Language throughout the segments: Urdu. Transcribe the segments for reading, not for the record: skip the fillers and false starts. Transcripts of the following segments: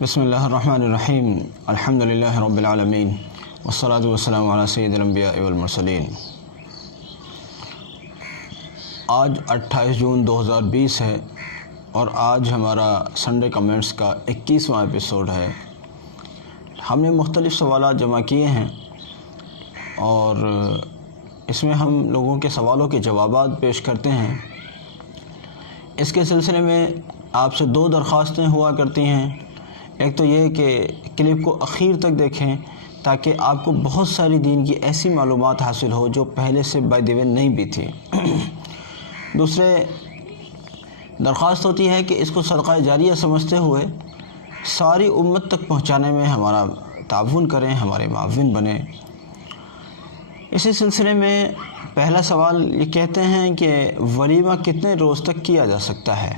بسم اللہ الرحمن الرحیم الحمد للہ رب العالمین والصلاة والسلام علی سید الانبیاء والمرسلین۔ آج 28 جون 2020 ہے اور آج ہمارا سنڈے کمنٹس کا 21واں ایپیسوڈ ہے۔ ہم نے مختلف سوالات جمع کیے ہیں اور اس میں ہم لوگوں کے سوالوں کے جوابات پیش کرتے ہیں۔ اس کے سلسلے میں آپ سے 2 درخواستیں ہوا کرتی ہیں۔ ایک تو یہ کہ کلپ کو اخیر تک دیکھیں تاکہ آپ کو بہت ساری دین کی ایسی معلومات حاصل ہو جو پہلے سے بائی دی وے نہیں بھی تھی۔ دوسرے درخواست ہوتی ہے کہ اس کو صدقہ جاریہ سمجھتے ہوئے ساری امت تک پہنچانے میں ہمارا تعاون کریں، ہمارے معاون بنیں۔ اسی سلسلے میں پہلا سوال یہ کہتے ہیں کہ ولیمہ کتنے روز تک کیا جا سکتا ہے؟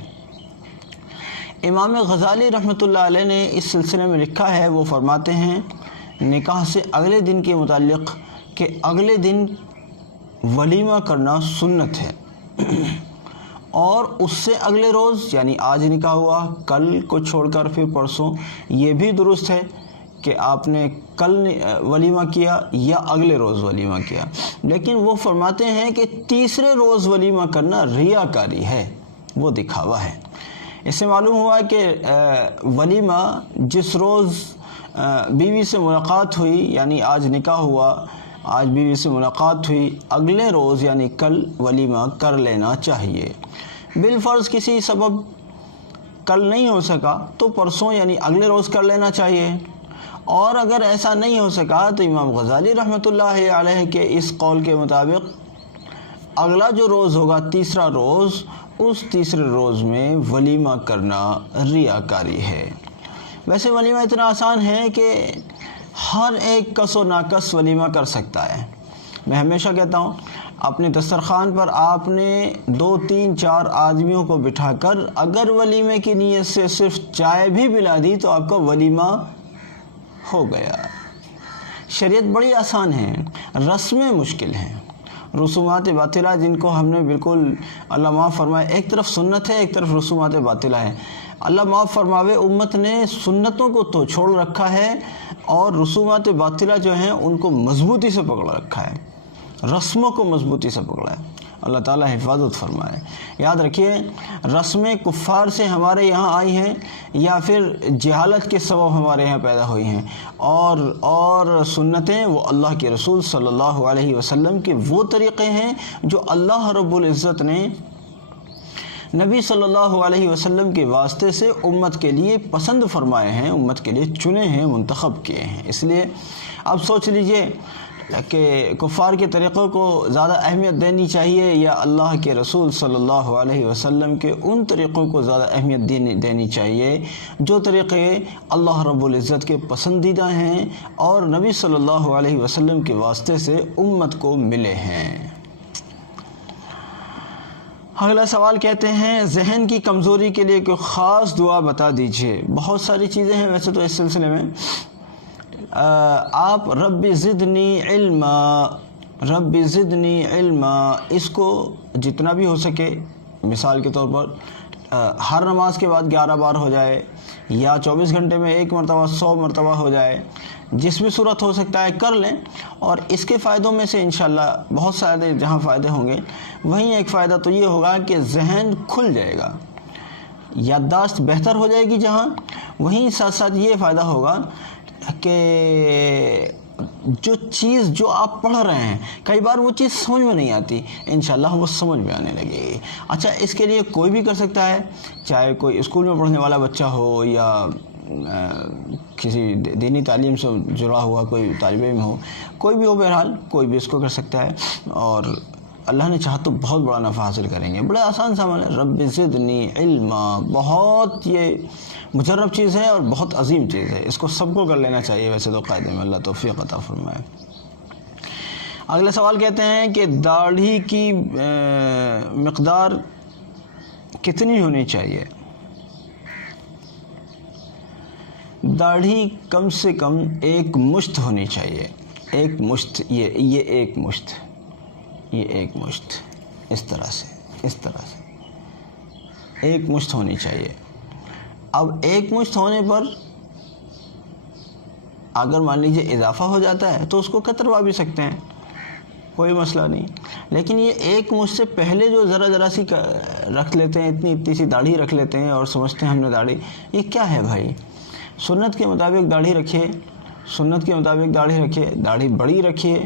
امام غزالی رحمۃ اللہ علیہ نے اس سلسلے میں لکھا ہے، وہ فرماتے ہیں نکاح سے اگلے دن کے متعلق کہ اگلے دن ولیمہ کرنا سنت ہے، اور اس سے اگلے روز یعنی آج نکاح ہوا، کل کو چھوڑ کر پھر پرسوں، یہ بھی درست ہے کہ آپ نے کل ولیمہ کیا یا اگلے روز ولیمہ کیا، لیکن وہ فرماتے ہیں کہ تیسرے روز ولیمہ کرنا ریاکاری ہے، وہ دکھاوا ہے۔ اس سے معلوم ہوا کہ ولیمہ جس روز بیوی سے ملاقات ہوئی یعنی آج نکاح ہوا، آج بیوی سے ملاقات ہوئی، اگلے روز یعنی کل ولیمہ کر لینا چاہیے۔ بالفرض کسی سبب کل نہیں ہو سکا تو پرسوں یعنی اگلے روز کر لینا چاہیے، اور اگر ایسا نہیں ہو سکا تو امام غزالی رحمۃ اللہ علیہ کے اس قول کے مطابق اگلا جو روز ہوگا، تیسرا روز، اس تیسرے روز میں ولیمہ کرنا ریاکاری ہے۔ ویسے ولیمہ اتنا آسان ہے کہ ہر ایک کس و ناکس ولیمہ کر سکتا ہے۔ میں ہمیشہ کہتا ہوں اپنے دسترخوان پر آپ نے 2 3 4 آدمیوں کو بٹھا کر اگر ولیمے کی نیت سے صرف چائے بھی پلا دی تو آپ کا ولیمہ ہو گیا۔ شریعت بڑی آسان ہے، رسمیں مشکل ہیں، رسومات باطلہ جن کو ہم نے بالکل اللہ معاف فرمائے، ایک طرف سنت ہے ایک طرف رسومات باطلہ ہے۔ اللہ معاف فرماوے، امت نے سنتوں کو تو چھوڑ رکھا ہے اور رسومات باطلہ جو ہیں ان کو مضبوطی سے پکڑ رکھا ہے، رسموں کو مضبوطی سے پکڑا ہے۔ اللہ تعالیٰ حفاظت فرمائے۔ یاد رکھیے، رسمیں کفار سے ہمارے یہاں آئی ہیں یا پھر جہالت کے سبب ہمارے یہاں پیدا ہوئی ہیں، اور سنتیں وہ اللہ کے رسول صلی اللہ علیہ وسلم کے وہ طریقے ہیں جو اللہ رب العزت نے نبی صلی اللہ علیہ وسلم کے واسطے سے امت کے لیے پسند فرمائے ہیں، امت کے لیے چنے ہیں، منتخب کیے ہیں۔ اس لیے اب سوچ لیجئے کہ کفار کے طریقوں کو زیادہ اہمیت دینی چاہیے یا اللہ کے رسول صلی اللہ علیہ وسلم کے ان طریقوں کو زیادہ اہمیت دینی چاہیے جو طریقے اللہ رب العزت کے پسندیدہ ہیں اور نبی صلی اللہ علیہ وسلم کے واسطے سے امت کو ملے ہیں۔ اگلا سوال کہتے ہیں ذہن کی کمزوری کے لیے کوئی خاص دعا بتا دیجیے۔ بہت ساری چیزیں ہیں ویسے تو اس سلسلے میں، آپ رب زدنی علما، رب زدنی علما، اس کو جتنا بھی ہو سکے، مثال کے طور پر ہر نماز کے بعد 11 بار ہو جائے یا 24 گھنٹے میں 1 مرتبہ 100 مرتبہ ہو جائے، جس بھی صورت ہو سکتا ہے کر لیں، اور اس کے فائدوں میں سے انشاءاللہ بہت سارے جہاں فائدے ہوں گے وہیں ایک فائدہ تو یہ ہوگا کہ ذہن کھل جائے گا، یادداشت بہتر ہو جائے گی جہاں، وہیں ساتھ ساتھ یہ فائدہ ہوگا کہ جو چیز جو آپ پڑھ رہے ہیں کئی بار وہ چیز سمجھ میں نہیں آتی، انشاءاللہ وہ سمجھ میں آنے لگے گی۔ اچھا، اس کے لیے کوئی بھی کر سکتا ہے، چاہے کوئی اسکول میں پڑھنے والا بچہ ہو یا کسی دینی تعلیم سے جڑا ہوا کوئی طالب علم ہو، کوئی بھی ہو، بہرحال کوئی بھی اس کو کر سکتا ہے، اور اللہ نے چاہا تو بہت بڑا نفع حاصل کریں گے۔ بڑا آسان سا عمل ہے، رب زدنی علما، بہت یہ مجرب چیز ہے اور بہت عظیم چیز ہے، اس کو سب کو کر لینا چاہیے ویسے تو قاعدے میں۔ اللہ توفیق عطا فرمائے۔ اگلا سوال کہتے ہیں کہ داڑھی کی مقدار کتنی ہونی چاہیے؟ داڑھی کم سے کم 1 مشت ہونی چاہیے، 1 مشت، یہ 1 مشت، یہ 1 مشت، اس طرح سے 1 مشت ہونی چاہیے۔ اب 1 مشت ہونے پر اگر مان لیجیے اضافہ ہو جاتا ہے تو اس کو کتروا بھی سکتے ہیں، کوئی مسئلہ نہیں۔ لیکن یہ ایک مجھ سے پہلے جو ذرا سی رکھ لیتے ہیں، اتنی سی داڑھی رکھ لیتے ہیں اور سمجھتے ہیں ہم نے داڑھی، یہ کیا ہے بھائی؟ سنت کے مطابق داڑھی رکھیے، سنت کے مطابق داڑھی رکھیے، داڑھی بڑی رکھیے،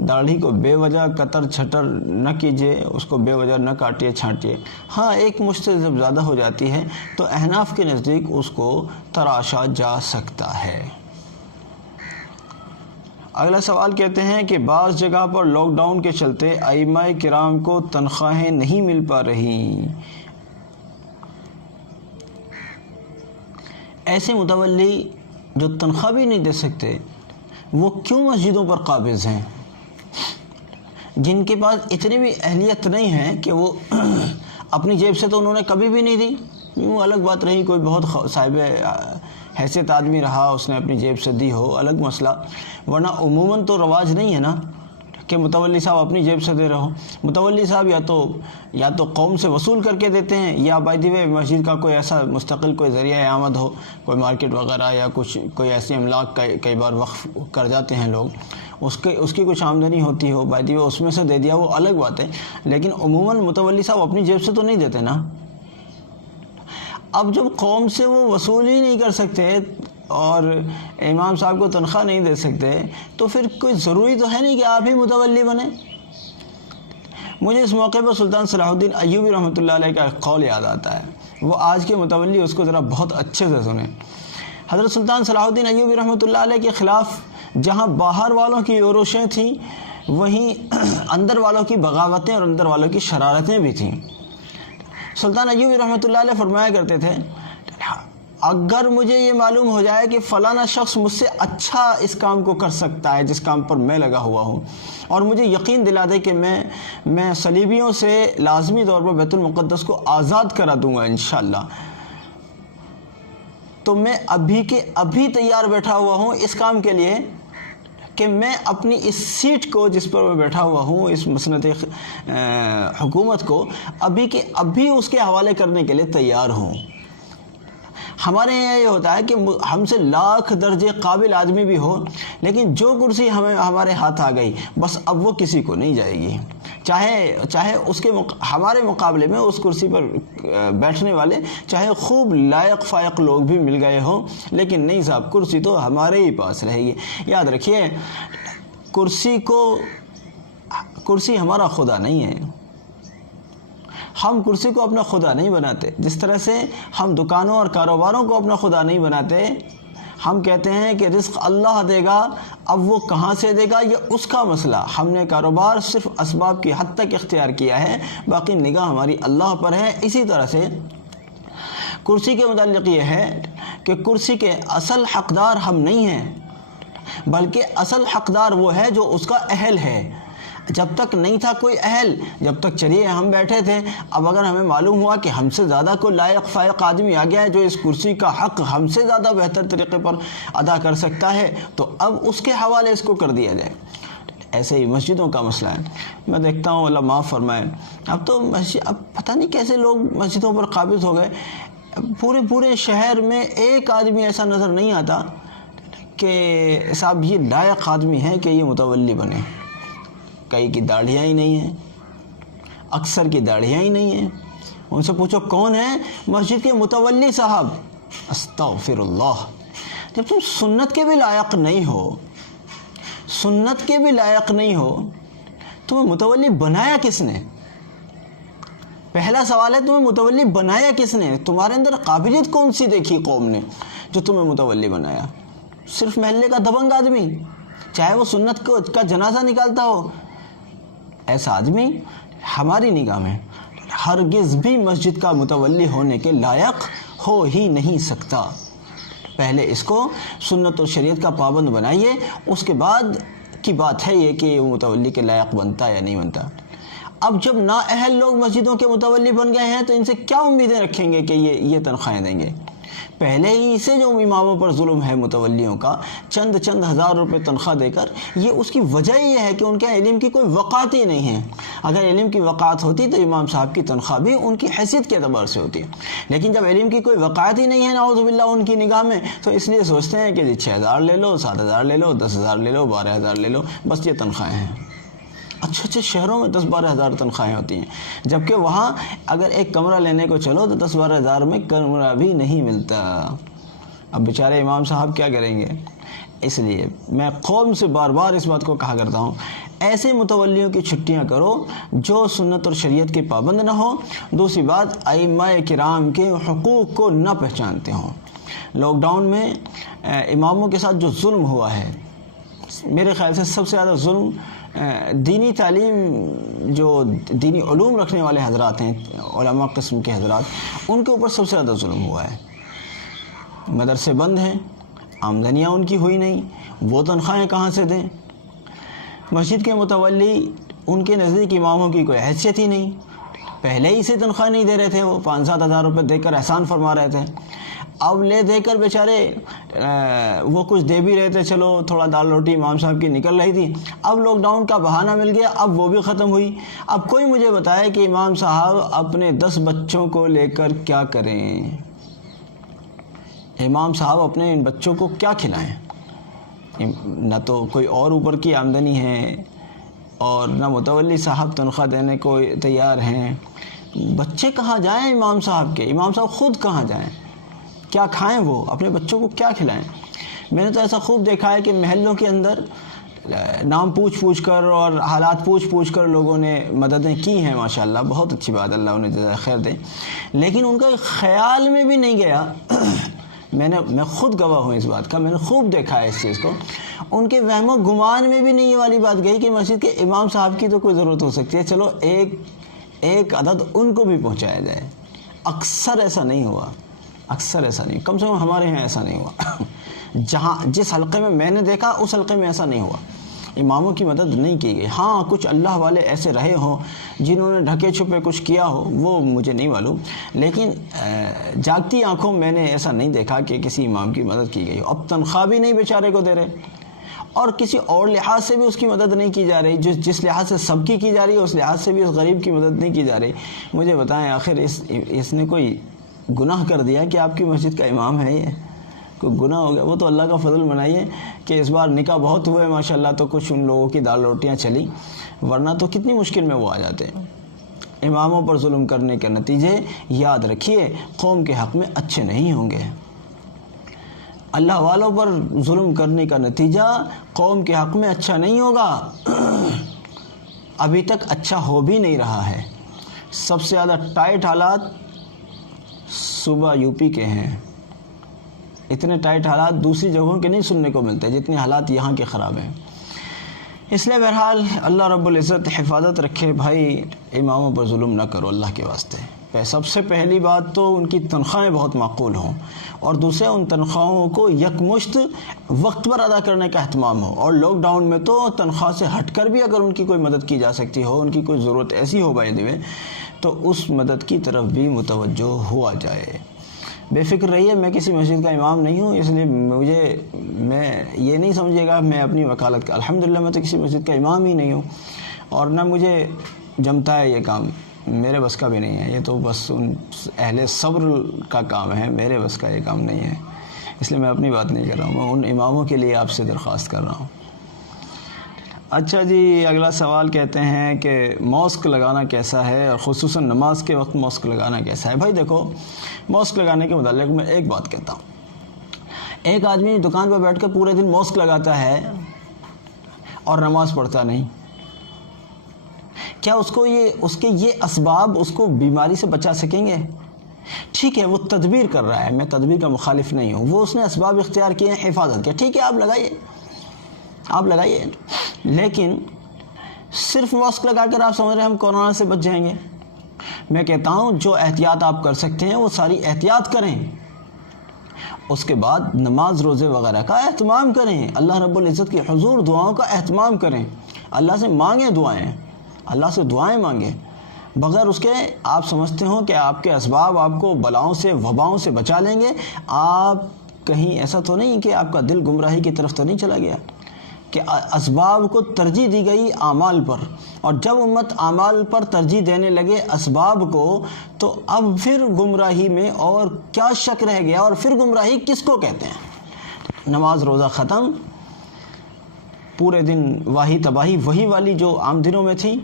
داڑھی کو بے وجہ قطر چھٹر نہ کیجیے، اس کو بے وجہ نہ کاٹیے چھانٹیے۔ ہاں ایک مجھ سے جب زیادہ ہو جاتی ہے تو احناف کے نزدیک اس کو تراشا جا سکتا ہے۔ اگلا سوال کہتے ہیں کہ بعض جگہ پر لاک ڈاؤن کے چلتے ائمہ کرام کو تنخواہیں نہیں مل پا رہی، ایسے متولی جو تنخواہ بھی نہیں دے سکتے وہ کیوں مسجدوں پر قابض ہیں؟ جن کے پاس اتنی بھی اہلیت نہیں ہے کہ وہ اپنی جیب سے تو انہوں نے کبھی بھی نہیں دی، وہ الگ بات رہی، کوئی بہت صاحب حیثیت آدمی رہا اس نے اپنی جیب سے دی ہو، الگ مسئلہ، ورنہ عموماً تو رواج نہیں ہے نا کہ متولی صاحب اپنی جیب سے دے رہے ہو۔ متولی صاحب یا تو قوم سے وصول کر کے دیتے ہیں، یا بائی دی وے مسجد کا کوئی ایسا مستقل کوئی ذریعہ آمد ہو، کوئی مارکیٹ وغیرہ یا کوئی ایسی املاک کئی بار وقف کر جاتے ہیں لوگ، اس کی کچھ آمدنی ہوتی ہو، بائی دی وے اس میں سے دے دیا، وہ الگ بات ہے، لیکن عموماً متولی صاحب اپنی جیب سے تو نہیں دیتے نا۔ اب جب قوم سے وہ وصول ہی نہیں کر سکتے اور امام صاحب کو تنخواہ نہیں دے سکتے تو پھر کوئی ضروری تو ہے نہیں کہ آپ ہی متولی بنیں۔ مجھے اس موقع پر سلطان صلاح الدین ایوبی رحمۃ اللہ علیہ کا ایک قول یاد آتا ہے، وہ آج کے متولی اس کو ذرا بہت اچھے سے سنیں۔ حضرت سلطان صلاح الدین ایوبی رحمۃ اللہ علیہ کے خلاف جہاں باہر والوں کی یوروشیں تھیں، وہیں اندر والوں کی بغاوتیں اور اندر والوں کی شرارتیں بھی تھیں۔ سلطان ایوبی رحمۃ اللہ علیہ فرمایا کرتے تھے، اگر مجھے یہ معلوم ہو جائے کہ فلانا شخص مجھ سے اچھا اس کام کو کر سکتا ہے جس کام پر میں لگا ہوا ہوں، اور مجھے یقین دلا دے کہ میں صلیبیوں سے لازمی طور پر بیت المقدس کو آزاد کرا دوں گا انشاءاللہ، تو میں ابھی کے ابھی تیار بیٹھا ہوا ہوں اس کام کے لیے کہ میں اپنی اس سیٹ کو جس پر میں بیٹھا ہوا ہوں، اس مسند حکومت کو ابھی کے ابھی اس کے حوالے کرنے کے لیے تیار ہوں۔ ہمارے یہاں یہ ہوتا ہے کہ ہم سے لاکھ درجے قابل آدمی بھی ہو، لیکن جو کرسی ہمارے ہاتھ آ گئی بس اب وہ کسی کو نہیں جائے گی، چاہے اس کے ہمارے مقابلے میں اس کرسی پر بیٹھنے والے چاہے خوب لائق فائق لوگ بھی مل گئے ہوں، لیکن نہیں صاحب کرسی تو ہمارے ہی پاس رہے گی۔ یاد رکھیے کرسی ہمارا خدا نہیں ہے، ہم کرسی کو اپنا خدا نہیں بناتے، جس طرح سے ہم دکانوں اور کاروباروں کو اپنا خدا نہیں بناتے۔ ہم کہتے ہیں کہ رزق اللہ دے گا، اب وہ کہاں سے دے گا یہ اس کا مسئلہ، ہم نے کاروبار صرف اسباب کی حد تک اختیار کیا ہے، باقی نگاہ ہماری اللہ پر ہے۔ اسی طرح سے کرسی کے متعلق یہ ہے کہ کرسی کے اصل حقدار ہم نہیں ہیں، بلکہ اصل حقدار وہ ہے جو اس کا اہل ہے۔ جب تک نہیں تھا کوئی اہل، جب تک چلیے ہم بیٹھے تھے، اب اگر ہمیں معلوم ہوا کہ ہم سے زیادہ کوئی لائق فائق آدمی آ گیا ہے جو اس کرسی کا حق ہم سے زیادہ بہتر طریقے پر ادا کر سکتا ہے، تو اب اس کے حوالے اس کو کر دیا جائے۔ ایسے ہی مسجدوں کا مسئلہ ہے، میں دیکھتا ہوں اللہ معاف فرمائے، اب تو اب پتہ نہیں کیسے لوگ مسجدوں پر قابض ہو گئے، پورے شہر میں ایک آدمی ایسا نظر نہیں آتا کہ صاحب یہ لائق آدمی ہے کہ یہ متولی بنے۔ کئی کی داڑھیاں ہی نہیں ہیں، اکثر کی داڑھیاں ہی نہیں ہیں، ان سے پوچھو کون ہے؟ مسجد کے متولی صاحب۔ استغفر اللہ، جب تم سنت کے بھی لائق نہیں ہو، سنت کے بھی لائق نہیں ہو، تمہیں متولی بنایا کس نے؟ پہلا سوال ہے تمہیں متولی بنایا کس نے؟ تمہارے اندر قابلیت کون سی دیکھی قوم نے جو تمہیں متولی بنایا؟ صرف محلے کا دبنگ آدمی، چاہے وہ سنت کا جنازہ نکالتا ہو، ایسا آدمی ہماری نگاہ میں ہرگز بھی مسجد کا متولی ہونے کے لائق ہو ہی نہیں سکتا۔ پہلے اس کو سنت اور شریعت کا پابند بنائیے، اس کے بعد کی بات ہے یہ کہ وہ متولی کے لائق بنتا یا نہیں بنتا۔ اب جب نااہل لوگ مسجدوں کے متولی بن گئے ہیں تو ان سے کیا امیدیں رکھیں گے کہ یہ تنخواہیں دیں گے؟ پہلے ہی سے جو اماموں پر ظلم ہے متولیوں کا، چند ہزار روپے تنخواہ دے کر، یہ اس کی وجہ یہ ہے کہ ان کے علم کی کوئی وقعت ہی نہیں ہے۔ اگر علم کی وقعت ہوتی تو امام صاحب کی تنخواہ بھی ان کی حیثیت کے اعتبار سے ہوتی، لیکن جب علم کی کوئی وقعت ہی نہیں ہے نعوذ باللہ ان کی نگاہ میں، تو اس لیے سوچتے ہیں کہ جی 6,000 لے لو، 7,000 لے لو، 10,000 لے لو، 12,000 لے لو، بس یہ تنخواہیں ہیں۔ اچھے شہروں میں 10-12 ہزار تنخواہیں ہوتی ہیں، جبکہ وہاں اگر ایک کمرہ لینے کو چلو تو 10-12 ہزار میں کمرہ بھی نہیں ملتا۔ اب بیچارے امام صاحب کیا کریں گے؟ اس لیے میں قوم سے بار بار اس بات کو کہا کرتا ہوں، ایسے متولیوں کی چھٹیاں کرو جو سنت اور شریعت کے پابند نہ ہوں۔ دوسری بات، ائمہ کرام کے حقوق کو نہ پہچانتے ہوں۔ لاک ڈاؤن میں اماموں کے ساتھ جو ظلم ہوا ہے، میرے خیال سے سب سے زیادہ ظلم دینی تعلیم، جو دینی علوم رکھنے والے حضرات ہیں، علماء قسم کے حضرات، ان کے اوپر سب سے زیادہ ظلم ہوا ہے۔ مدرسے بند ہیں، آمدنیاں ان کی ہوئی نہیں، وہ تنخواہیں کہاں سے دیں؟ مسجد کے متولی، ان کے نزدیک اماموں کی کوئی حیثیت ہی نہیں، پہلے ہی سے تنخواہ نہیں دے رہے تھے، وہ 5-7 ہزار روپے دے کر احسان فرما رہے تھے، اب لے دے کر بیچارے وہ کچھ دے بھی رہے تھے، چلو تھوڑا دال روٹی امام صاحب کی نکل رہی تھی، اب لاک ڈاؤن کا بہانہ مل گیا، اب وہ بھی ختم ہوئی۔ اب کوئی مجھے بتائے کہ امام صاحب اپنے 10 بچوں کو لے کر کیا کریں؟ امام صاحب اپنے ان بچوں کو کیا کھلائیں؟ نہ تو کوئی اور اوپر کی آمدنی ہے، اور نہ متولی صاحب تنخواہ دینے کو تیار ہیں۔ بچے کہاں جائیں امام صاحب کے؟ امام صاحب خود کہاں جائیں؟ کیا کھائیں وہ؟ اپنے بچوں کو کیا کھلائیں؟ میں نے تو ایسا خوب دیکھا ہے کہ محلوں کے اندر نام پوچھ کر اور حالات پوچھ کر لوگوں نے مددیں کی ہیں، ماشاءاللہ، بہت اچھی بات، اللہ انہیں جزائے خیر دے، لیکن ان کا خیال میں بھی نہیں گیا۔ میں خود گواہ ہوں اس بات کا، میں نے خوب دیکھا ہے اس چیز کو، ان کے وہم و گمان میں بھی نہیں یہ والی بات گئی کہ مسجد کے امام صاحب کی تو کوئی ضرورت ہو سکتی ہے، چلو ایک عدد ان کو بھی پہنچایا جائے۔ اکثر ایسا نہیں ہوا، اکثر ایسا نہیں، کم سے کم ہمارے یہاں ایسا نہیں ہوا۔ جس حلقے میں میں نے دیکھا اس حلقے میں ایسا نہیں ہوا، اماموں کی مدد نہیں کی گئی۔ ہاں کچھ اللہ والے ایسے رہے ہوں جنہوں نے ڈھکے چھپے کچھ کیا ہو، وہ مجھے نہیں معلوم، لیکن جاگتی آنکھوں میں نے ایسا نہیں دیکھا کہ کسی امام کی مدد کی گئی ہو۔ اب تنخواہ بھی نہیں بیچارے کو دے رہے، اور کسی اور لحاظ سے بھی اس کی مدد نہیں کی جا رہی، جس لحاظ سے سب کی جا رہی ہے اس لحاظ سے بھی اس غریب کی مدد نہیں کی جا رہی۔ مجھے بتائیں آخر اس نے کوئی گناہ کر دیا کہ آپ کی مسجد کا امام ہے؟ یہ کوئی گناہ ہو گیا؟ وہ تو اللہ کا فضل منائیے کہ اس بار نکاح بہت ہوئے ماشاءاللہ، تو کچھ ان لوگوں کی دال روٹیاں چلی، ورنہ تو کتنی مشکل میں وہ آ جاتے ہیں۔ اماموں پر ظلم کرنے کے نتیجے یاد رکھیے قوم کے حق میں اچھے نہیں ہوں گے۔ اللہ والوں پر ظلم کرنے کا نتیجہ قوم کے حق میں اچھا نہیں ہوگا، ابھی تک اچھا ہو بھی نہیں رہا ہے۔ سب سے زیادہ ٹائٹ حالات صوبہ یو پی کے ہیں، اتنے ٹائٹ حالات دوسری جگہوں کے نہیں سننے کو ملتے جتنے حالات یہاں کے خراب ہیں۔ اس لیے بہرحال اللہ رب العزت حفاظت رکھے، بھائی اماموں پر ظلم نہ کرو اللہ کے واسطے۔ سب سے پہلی بات تو ان کی تنخواہیں بہت معقول ہوں، اور دوسرے ان تنخواہوں کو یکمشت وقت پر ادا کرنے کا اہتمام ہو، اور لاک ڈاؤن میں تو تنخواہ سے ہٹ کر بھی اگر ان کی کوئی مدد کی جا سکتی ہو، ان کی کوئی ضرورت ایسی ہو بائی دی وے، تو اس مدد کی طرف بھی متوجہ ہوا جائے۔ بے فکر رہیے، میں کسی مسجد کا امام نہیں ہوں، اس لیے میں یہ نہیں سمجھے گا میں اپنی وکالت کا، الحمدللہ میں تو کسی مسجد کا امام ہی نہیں ہوں، اور نہ مجھے جمتا ہے یہ کام، میرے بس کا بھی نہیں ہے، یہ تو بس ان اہل صبر کا کام ہے، میرے بس کا یہ کام نہیں ہے، اس لیے میں اپنی بات نہیں کر رہا ہوں، میں ان اماموں کے لیے آپ سے درخواست کر رہا ہوں۔ اچھا جی، اگلا سوال کہتے ہیں کہ ماسک لگانا کیسا ہے، اور خصوصاً نماز کے وقت ماسک لگانا کیسا ہے؟ بھائی دیکھو، ماسک لگانے کے متعلق میں ایک بات کہتا ہوں، ایک آدمی دکان پر بیٹھ کر پورے دن ماسک لگاتا ہے اور نماز پڑھتا نہیں، کیا اس کے یہ اسباب اس کو بیماری سے بچا سکیں گے؟ ٹھیک ہے، وہ تدبیر کر رہا ہے، میں تدبیر کا مخالف نہیں ہوں، وہ اس نے اسباب اختیار کیے ہیں حفاظت کے، ٹھیک ہے، آپ لگائیے، لیکن صرف ماسک لگا کر آپ سمجھ رہے ہیں ہم کورونا سے بچ جائیں گے؟ میں کہتا ہوں جو احتیاط آپ کر سکتے ہیں وہ ساری احتیاط کریں، اس کے بعد نماز روزے وغیرہ کا اہتمام کریں، اللہ رب العزت کی حضور دعاؤں کا اہتمام کریں، اللہ سے مانگیں دعائیں، اللہ سے دعائیں مانگیں، بغیر اس کے آپ سمجھتے ہوں کہ آپ کے اسباب آپ کو بلاؤں سے وباؤں سے بچا لیں گے، آپ کہیں ایسا تو نہیں کہ آپ کا دل گمراہی کی طرف تو نہیں چلا گیا کہ اسباب کو ترجیح دی گئی اعمال پر، اور جب امت اعمال پر ترجیح دینے لگے اسباب کو تو اب پھر گمراہی میں اور کیا شک رہ گیا، اور پھر گمراہی کس کو کہتے ہیں؟ نماز روزہ ختم، پورے دن واہی تباہی وہی والی جو عام دنوں میں تھی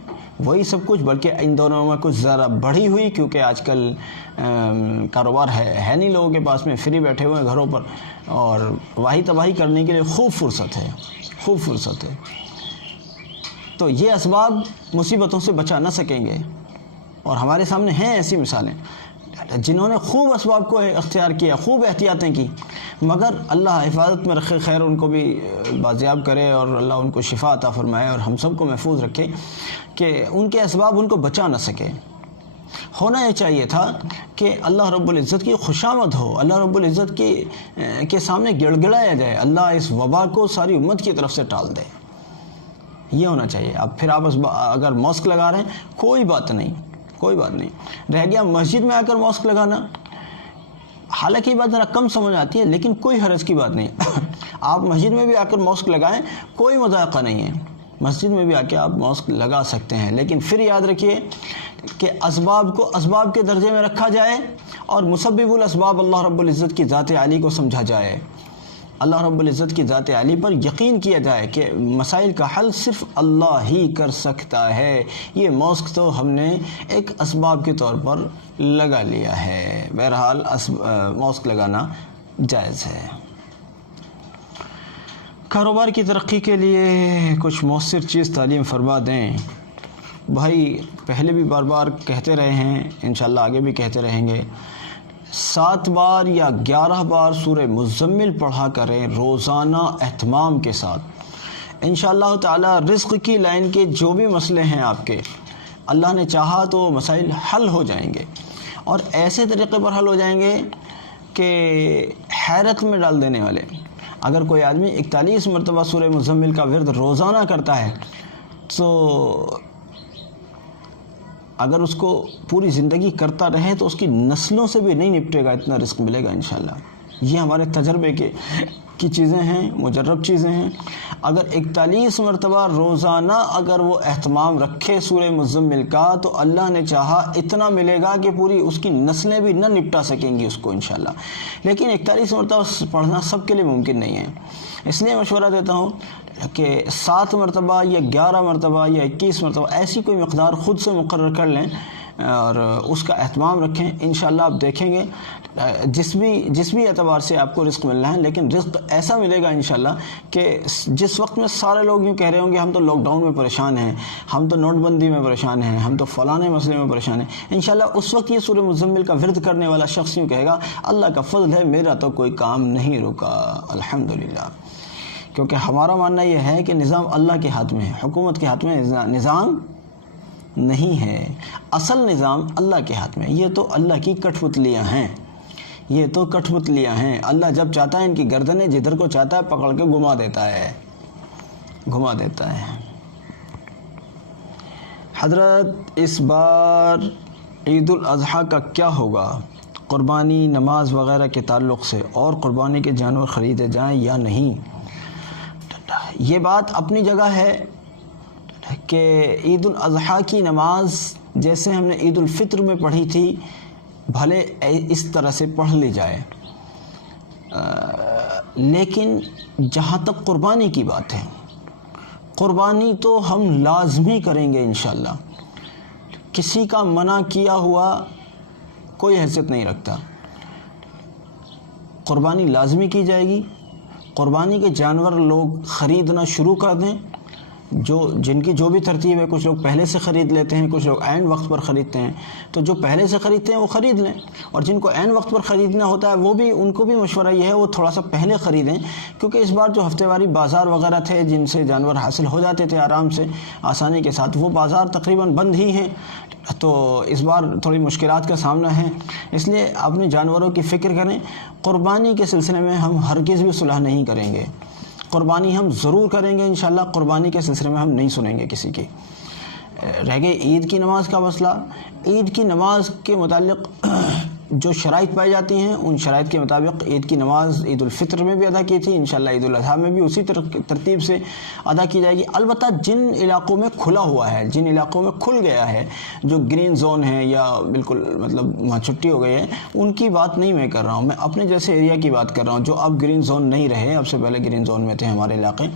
وہی سب کچھ، بلکہ ان دونوں میں کچھ ذرا بڑھی ہوئی، کیونکہ آج کل کاروبار ہے نہیں لوگوں کے پاس میں، فری بیٹھے ہوئے ہیں گھروں پر، اور واہی تباہی کرنے کے لیے خوب فرصت ہے، تو یہ اسباب مصیبتوں سے بچا نہ سکیں گے۔ اور ہمارے سامنے ہیں ایسی مثالیں جنہوں نے خوب اسباب کو اختیار کیا، خوب احتیاطیں کی، مگر اللہ حفاظت میں رکھے، خیر ان کو بھی بازیاب کرے، اور اللہ ان کو شفا عطا فرمائے اور ہم سب کو محفوظ رکھے کہ ان کے اسباب ان کو بچا نہ سکے۔ ہونا یہ چاہیے تھا کہ اللہ رب العزت کی خوشامد ہو، اللہ رب العزت کے سامنے گڑ گڑایا جائے، اللہ اس وبا کو ساری امت کی طرف سے ٹال دے، یہ ہونا چاہیے۔ اب پھر آپ اگر ماسک لگا رہے ہیں کوئی بات نہیں، رہ گیا مسجد میں آ کر ماسک لگانا، حالانکہ یہ بات ذرا کم سمجھ آتی ہے لیکن کوئی حرج کی بات نہیں آپ مسجد میں بھی آ کر ماسک لگائیں، کوئی مذائقہ نہیں ہے، مسجد میں بھی آ کے آپ ماسک لگا سکتے ہیں، لیکن پھر یاد رکھیے کہ اسباب کو اسباب کے درجے میں رکھا جائے اور مسبب الاسباب اللہ رب العزت کی ذات عالی کو سمجھا جائے، اللہ رب العزت کی ذات عالی پر یقین کیا جائے کہ مسائل کا حل صرف اللہ ہی کر سکتا ہے۔ یہ ماسک تو ہم نے ایک اسباب کے طور پر لگا لیا ہے، بہرحال ماسک لگانا جائز ہے۔ کاروبار کی ترقی کے لیے کچھ مؤثر چیز تعلیم فرما دیں۔ بھائی پہلے بھی بار بار کہتے رہے ہیں، انشاءاللہ آگے بھی کہتے رہیں گے، 7 بار یا 11 بار سورہ مزمل پڑھا کریں روزانہ اہتمام کے ساتھ، انشاءاللہ تعالی رزق کی لائن کے جو بھی مسئلے ہیں آپ کے، اللہ نے چاہا تو وہ مسائل حل ہو جائیں گے، اور ایسے طریقے پر حل ہو جائیں گے کہ حیرت میں ڈال دینے والے۔ اگر کوئی آدمی 41 مرتبہ سورہ مزمل کا ورد روزانہ کرتا ہے تو اگر اس کو پوری زندگی کرتا رہے تو اس کی نسلوں سے بھی نہیں نپٹے گا، اتنا رزق ملے گا انشاءاللہ۔ یہ ہمارے تجربے کی چیزیں ہیں، مجرب چیزیں ہیں۔ اگر 41 مرتبہ روزانہ اگر وہ اہتمام رکھے سورہ مزمل کا تو اللہ نے چاہا اتنا ملے گا کہ پوری اس کی نسلیں بھی نہ نپٹا سکیں گی اس کو انشاءاللہ۔ لیکن 41 مرتبہ پڑھنا سب کے لیے ممکن نہیں ہے، اس لیے مشورہ دیتا ہوں کہ 7 مرتبہ یا 11 مرتبہ یا 21 مرتبہ ایسی کوئی مقدار خود سے مقرر کر لیں اور اس کا اہتمام رکھیں، انشاءاللہ آپ دیکھیں گے جس بھی اعتبار سے آپ کو رزق ملنا ہے، لیکن رزق ایسا ملے گا انشاءاللہ کہ جس وقت میں سارے لوگ یوں کہہ رہے ہوں گے ہم تو لاک ڈاؤن میں پریشان ہیں، ہم تو نوٹ بندی میں پریشان ہیں، ہم تو فلانے مسئلے میں پریشان ہیں، انشاءاللہ اس وقت یہ سورہ مزمل کا ورد کرنے والا شخص یوں کہے گا اللہ کا فضل ہے میرا تو کوئی کام نہیں رکا الحمدللہ۔ کیونکہ ہمارا ماننا یہ ہے کہ نظام اللہ کے ہاتھ میں ہے، حکومت کے ہاتھ میں نظام نہیں ہے، اصل نظام اللہ کے ہاتھ میں۔ یہ تو اللہ کی کٹھ پتلیاں ہیں، اللہ جب چاہتا ہے ان کی گردنیں جدھر کو چاہتا ہے پکڑ کے گھما دیتا ہے۔ حضرت اس بار عید الاضحیٰ کا کیا ہوگا؟ قربانی نماز وغیرہ کے تعلق سے، اور قربانی کے جانور خریدے جائیں یا نہیں؟ یہ بات اپنی جگہ ہے کہ عید الاضحیٰ کی نماز جیسے ہم نے عید الفطر میں پڑھی تھی بھلے اس طرح سے پڑھ لی جائے، لیکن جہاں تک قربانی کی بات ہے، قربانی تو ہم لازمی کریں گے انشاءاللہ، کسی کا منع کیا ہوا کوئی حیثیت نہیں رکھتا، قربانی لازمی کی جائے گی۔ قربانی کے جانور لوگ خریدنا شروع کر دیں، جن کی جو بھی ترتیب ہے، کچھ لوگ پہلے سے خرید لیتے ہیں، کچھ لوگ عین وقت پر خریدتے ہیں، تو جو پہلے سے خریدتے ہیں وہ خرید لیں، اور جن کو عین وقت پر خریدنا ہوتا ہے وہ بھی ان کو بھی مشورہ یہ ہے وہ تھوڑا سا پہلے خریدیں، کیونکہ اس بار جو ہفتے واری بازار وغیرہ تھے جن سے جانور حاصل ہو جاتے تھے آرام سے آسانی کے ساتھ، وہ بازار تقریباً بند ہی ہیں، تو اس بار تھوڑی مشکلات کا سامنا ہے، اس لیے اپنے جانوروں کی فکر کریں۔ قربانی کے سلسلے میں ہم ہرگز بھی صلح نہیں کریں گے، قربانی ہم ضرور کریں گے انشاءاللہ، قربانی کے سلسلے میں ہم نہیں سنیں گے کسی کی۔ رہ گئی عید کی نماز کا مسئلہ، عید کی نماز کے متعلق جو شرائط پائی جاتی ہیں ان شرائط کے مطابق عید کی نماز عید الفطر میں بھی ادا کی تھی، انشاءاللہ عید الاضحیٰ میں بھی اسی ترتیب سے ادا کی جائے گی۔ البتہ جن علاقوں میں کھلا ہوا ہے، جن علاقوں میں کھل گیا ہے، جو گرین زون ہے یا بالکل مطلب وہاں چھٹی ہو گئی ہے، ان کی بات نہیں میں کر رہا ہوں، میں اپنے جیسے ایریا کی بات کر رہا ہوں جو اب گرین زون نہیں رہے، اب سے پہلے گرین زون میں تھے ہمارے علاقے،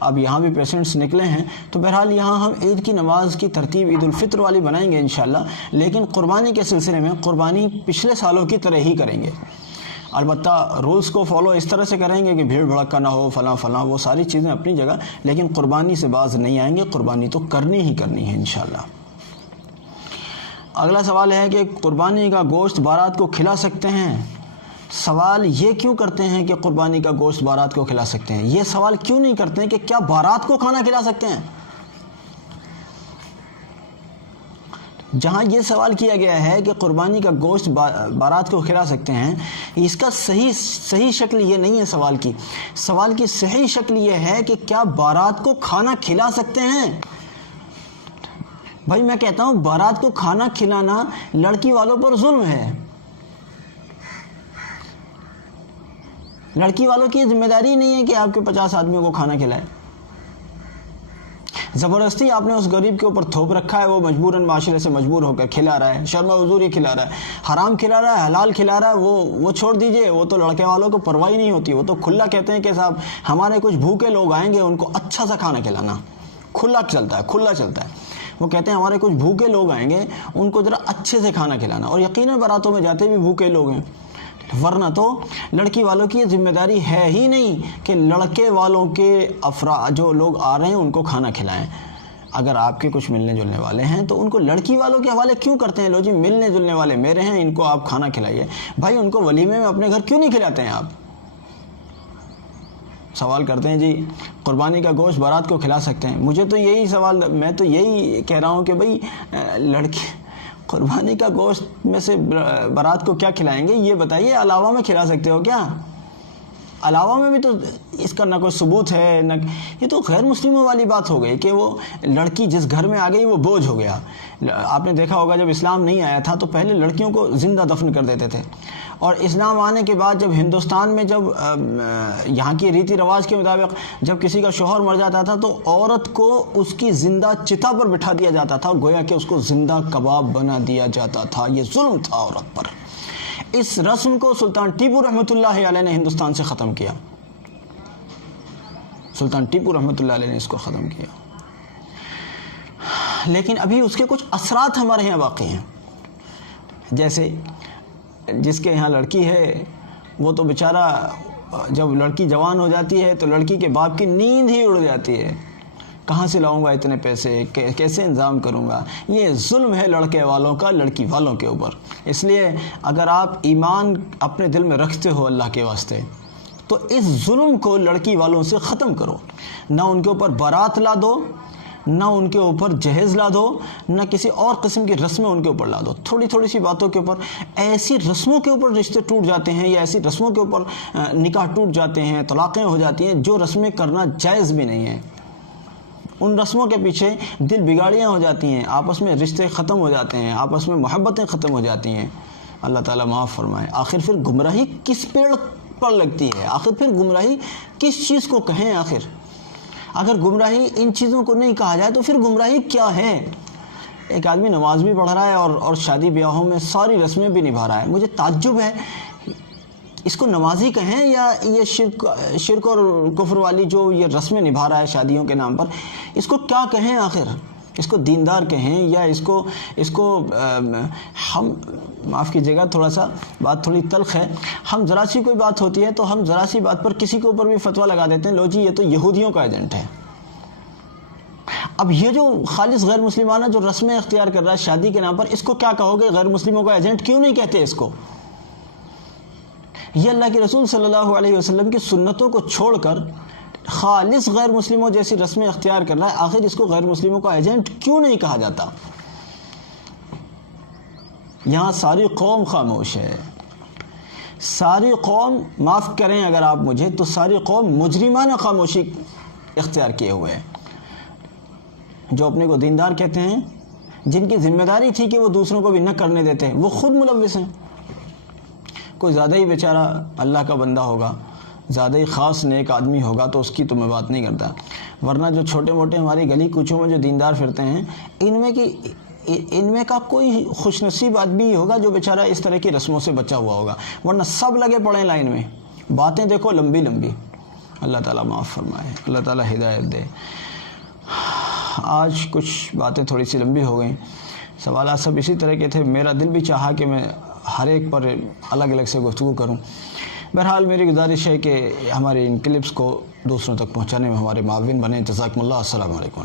اب یہاں بھی پیشنٹس نکلے ہیں، تو بہرحال یہاں ہم عید کی نماز کی ترتیب عید الفطر والی بنائیں گے انشاءاللہ، لیکن قربانی کے سلسلے میں قربانی پچھلے سالوں کی طرح ہی کریں گے۔ البتہ رولز کو فالو اس طرح سے کریں گے کہ بھیڑ بھڑکا نہ ہو، فلاں فلاں، وہ ساری چیزیں اپنی جگہ، لیکن قربانی سے باز نہیں آئیں گے، قربانی تو کرنی ہی کرنی ہے انشاءاللہ۔ اگلا سوال ہے کہ قربانی کا گوشت بارات کو کھلا سکتے ہیں؟ سوال یہ کیوں کرتے ہیں کہ قربانی کا گوشت بارات کو کھلا سکتے ہیں؟ یہ سوال کیوں نہیں کرتے ہیں کہ کیا بارات کو کھانا کھلا سکتے ہیں؟ جہاں یہ سوال کیا گیا ہے کہ قربانی کا گوشت بارات کو کھلا سکتے ہیں، اس کا صحیح شکل یہ نہیں ہے سوال کی صحیح شکل یہ ہے کہ کیا بارات کو کھانا کھلا سکتے ہیں؟ بھائی میں کہتا ہوں بارات کو کھانا کھلانا لڑکی والوں پر ظلم ہے، لڑکی والوں کی ذمہ داری نہیں ہے کہ آپ کے 50 آدمیوں کو کھانا کھلائے، زبردستی آپ نے اس غریب کے اوپر تھوپ رکھا ہے، وہ مجبوراً معاشرے سے مجبور ہو کر کھلا رہا ہے، شرم حضور ہی کھلا رہا ہے، حرام کھلا رہا ہے، حلال کھلا رہا ہے، وہ چھوڑ دیجئے، وہ تو لڑکے والوں کو پرواہ نہیں ہوتی، وہ تو کھلا کہتے ہیں کہ صاحب ہمارے کچھ بھوکے لوگ آئیں گے ان کو اچھا سا کھانا کھلانا، کھلا چلتا ہے، وہ کہتے ہیں ہمارے کچھ بھوکے لوگ آئیں گے ان کو ذرا اچھے سے کھانا کھلانا، اور یقیناً باراتوں میں جاتے بھی بھوکے لوگ ہیں، ورنہ تو لڑکی والوں کی یہ ذمہ داری ہے ہی نہیں کہ لڑکے والوں کے افراد جو لوگ آ رہے ہیں ان کو کھانا کھلائیں۔ اگر آپ کے کچھ ملنے جلنے والے ہیں تو ان کو لڑکی والوں کے حوالے کیوں کرتے ہیں؟ لو جی ملنے جلنے والے میرے ہیں، ان کو آپ کھانا کھلائیے، بھائی ان کو ولیمے میں اپنے گھر کیوں نہیں کھلاتے ہیں آپ؟ سوال کرتے ہیں جی قربانی کا گوشت بارات کو کھلا سکتے ہیں، مجھے تو یہی سوال، میں تو یہی کہہ رہا ہوں کہ بھئی لڑکی قربانی کا گوشت میں سے بارات کو کیا کھلائیں گے یہ بتائیے، علاوہ میں کھلا سکتے ہو کیا؟ علاوہ میں بھی تو اس کا نہ کوئی ثبوت ہے، نہ یہ تو غیر مسلموں والی بات ہو گئی کہ وہ لڑکی جس گھر میں آ گئی وہ بوجھ ہو گیا۔ آپ نے دیکھا ہوگا جب اسلام نہیں آیا تھا تو پہلے لڑکیوں کو زندہ دفن کر دیتے تھے، اور اسلام آنے کے بعد جب ہندوستان میں جب یہاں کی ریتی رواج کے مطابق جب کسی کا شوہر مر جاتا تھا تو عورت کو اس کی زندہ چتا پر بٹھا دیا جاتا تھا، گویا کہ اس کو زندہ کباب بنا دیا جاتا تھا، یہ ظلم تھا عورت پر۔ اس رسم کو سلطان ٹیپو رحمۃ اللہ علیہ نے ہندوستان سے ختم کیا، سلطان ٹیپو رحمۃ اللہ علیہ نے اس کو ختم کیا، لیکن ابھی اس کے کچھ اثرات ہمارے یہاں باقی ہیں۔ جیسے جس کے یہاں لڑکی ہے وہ تو بیچارہ جب لڑکی جوان ہو جاتی ہے تو لڑکی کے باپ کی نیند ہی اڑ جاتی ہے، کہاں سے لاؤں گا اتنے پیسے، کیسے انتظام کروں گا؟ یہ ظلم ہے لڑکے والوں کا لڑکی والوں کے اوپر۔ اس لیے اگر آپ ایمان اپنے دل میں رکھتے ہو اللہ کے واسطے تو اس ظلم کو لڑکی والوں سے ختم کرو، نہ ان کے اوپر بارات لا دو، نہ ان کے اوپر جہیز لا دو، نہ کسی اور قسم کی رسمیں ان کے اوپر لا دو۔ تھوڑی تھوڑی سی باتوں کے اوپر، ایسی رسموں کے اوپر رشتے ٹوٹ جاتے ہیں یا ایسی رسموں کے اوپر نکاح ٹوٹ جاتے ہیں، طلاقیں ہو جاتی ہیں جو رسمیں کرنا جائز بھی نہیں ہیں۔ ان رسموں کے پیچھے دل بگاڑیاں ہو جاتی ہیں، آپس میں رشتے ختم ہو جاتے ہیں، آپس میں محبتیں ختم ہو جاتی ہیں۔ اللہ تعالیٰ معاف فرمائے۔ آخر پھر گمراہی کس پیڑ پر لگتی ہے؟ آخر پھر گمراہی کس چیز کو کہیں؟ آخر اگر گمراہی ان چیزوں کو نہیں کہا جائے تو پھر گمراہی کیا ہے؟ ایک آدمی نماز بھی پڑھ رہا ہے اور شادی بیاہوں میں ساری رسمیں بھی نبھا رہا ہے، مجھے تعجب ہے اس کو نمازی کہیں یا یہ شرک اور کفر والی جو یہ رسمیں نبھا رہا ہے شادیوں کے نام پر، اس کو کیا کہیں؟ آخر اس کو دیندار کہیں یا اس کو ہم معاف کیجیے گا تھوڑا سا بات تھوڑی تلخ ہے، ہم ذرا سی کوئی بات ہوتی ہے تو ہم ذرا سی بات پر کسی کے اوپر بھی فتویٰ لگا دیتے ہیں، لو جی یہ تو یہودیوں کا ایجنٹ ہے۔ اب یہ جو خالص غیر مسلمانہ جو رسمیں اختیار کر رہا ہے شادی کے نام پر، اس کو کیا کہو گے؟ غیر مسلموں کا ایجنٹ کیوں نہیں کہتے اس کو؟ یہ اللہ کے رسول صلی اللہ علیہ وسلم کی سنتوں کو چھوڑ کر خالص غیر مسلموں جیسی رسمیں اختیار کر رہا ہے، آخر اس کو غیر مسلموں کا ایجنٹ کیوں نہیں کہا جاتا؟ یہاں ساری قوم خاموش ہے، ساری قوم، معاف کریں اگر آپ مجھے، تو ساری قوم مجرمانہ خاموشی اختیار کیے ہوئے ہے۔ جو اپنے کو دیندار کہتے ہیں، جن کی ذمہ داری تھی کہ وہ دوسروں کو بھی نہ کرنے دیتے، وہ خود ملوث ہیں۔ کوئی زیادہ ہی بیچارہ اللہ کا بندہ ہوگا، زیادہ ہی خاص نیک آدمی ہوگا تو اس کی تو میں بات نہیں کرتا، ورنہ جو چھوٹے موٹے ہماری گلی کوچوں میں جو دیندار پھرتے ہیں، ان میں کا کوئی خوش نصیب آدمی ہوگا جو بیچارہ اس طرح کی رسموں سے بچا ہوا ہوگا، ورنہ سب لگے پڑے ہیں لائن میں، باتیں دیکھو لمبی لمبی۔ اللہ تعالیٰ معاف فرمائے، اللہ تعالیٰ ہدایت دے۔ آج کچھ باتیں تھوڑی سی لمبی ہو گئیں، سوالات سب اسی طرح کے تھے، میرا دل بھی چاہا کہ میں ہر ایک پر الگ الگ سے گفتگو کروں۔ بہرحال میری گزارش ہے کہ ہمارے ان کلپس کو دوسروں تک پہنچانے میں ہمارے معاون بنیں۔ جزاکم اللہ، السلام علیکم۔